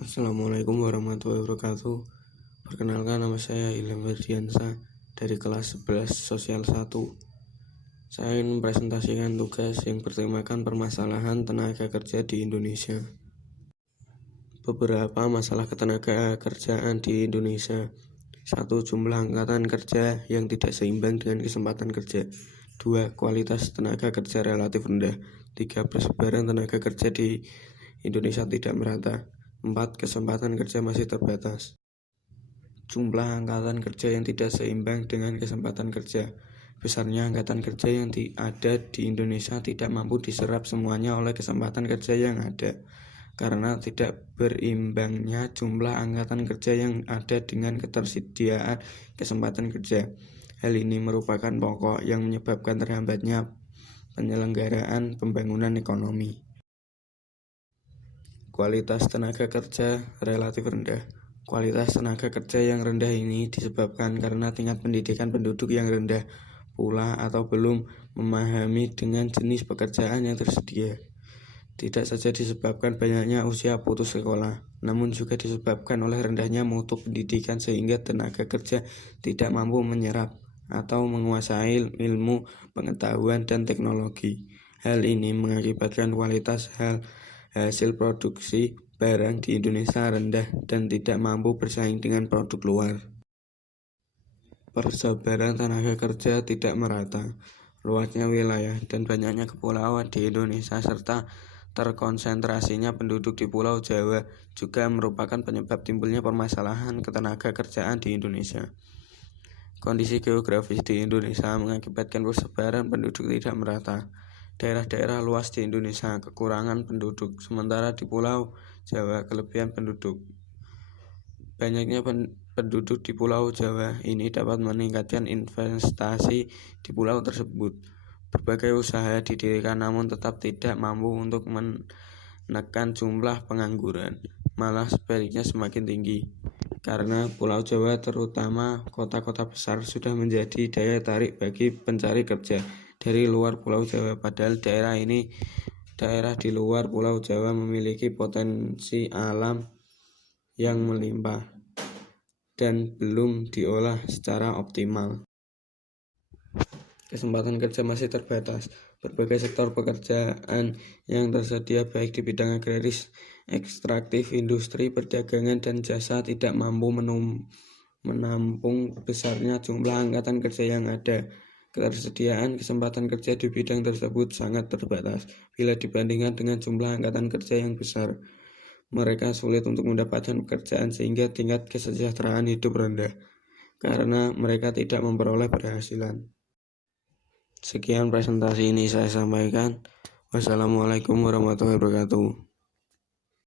Assalamualaikum warahmatullahi wabarakatuh. Perkenalkan, nama saya Ilham Ferdiansyah dari kelas 11 Sosial 1. Saya ingin mempresentasikan tugas yang bertemakan permasalahan tenaga kerja di Indonesia. Beberapa masalah ketenaga kerjaan di Indonesia. 1. Jumlah angkatan kerja yang tidak seimbang dengan kesempatan kerja. 2. Kualitas tenaga kerja relatif rendah. 3. Persebaran tenaga kerja di Indonesia tidak merata. 4. Kesempatan kerja masih terbatas. Jumlah angkatan kerja yang tidak seimbang dengan kesempatan kerja. Besarnya angkatan kerja yang ada di Indonesia tidak mampu diserap semuanya oleh kesempatan kerja yang ada. Karena tidak berimbangnya jumlah angkatan kerja yang ada dengan ketersediaan kesempatan kerja. Hal ini merupakan pokok yang menyebabkan terhambatnya penyelenggaraan pembangunan ekonomi. Kualitas tenaga kerja relatif rendah. Kualitas tenaga kerja yang rendah ini disebabkan karena tingkat pendidikan penduduk yang rendah pula atau belum memahami dengan jenis pekerjaan yang tersedia. Tidak saja disebabkan banyaknya usia putus sekolah, namun juga disebabkan oleh rendahnya mutu pendidikan sehingga tenaga kerja tidak mampu menyerap atau menguasai ilmu, pengetahuan, dan teknologi. Hal ini mengakibatkan kualitas hasil produksi barang di Indonesia rendah dan tidak mampu bersaing dengan produk luar. Persebaran tenaga kerja tidak merata. Luasnya wilayah dan banyaknya kepulauan di Indonesia serta terkonsentrasinya penduduk di Pulau Jawa juga merupakan penyebab timbulnya permasalahan ketenaga kerjaan di Indonesia. Kondisi geografis di Indonesia mengakibatkan persebaran penduduk tidak merata. Daerah-daerah luas di Indonesia kekurangan penduduk, sementara di Pulau Jawa kelebihan penduduk. Banyaknya penduduk di Pulau Jawa ini dapat meningkatkan investasi di pulau tersebut. Berbagai usaha didirikan namun tetap tidak mampu untuk menekan jumlah pengangguran, malah sebaliknya semakin tinggi. Karena Pulau Jawa terutama kota-kota besar sudah menjadi daya tarik bagi pencari kerja dari luar Pulau Jawa, padahal daerah di luar Pulau Jawa memiliki potensi alam yang melimpah dan belum diolah secara optimal. Kesempatan kerja masih terbatas. Berbagai sektor pekerjaan yang tersedia baik di bidang agraris, ekstraktif, industri, perdagangan, dan jasa tidak mampu menampung besarnya jumlah angkatan kerja yang ada. Ketersediaan kesempatan kerja di bidang tersebut sangat terbatas bila dibandingkan dengan jumlah angkatan kerja yang besar. Mereka sulit untuk mendapatkan pekerjaan sehingga tingkat kesejahteraan hidup rendah karena mereka tidak memperoleh penghasilan. Sekian presentasi ini saya sampaikan. Wassalamualaikum warahmatullahi wabarakatuh.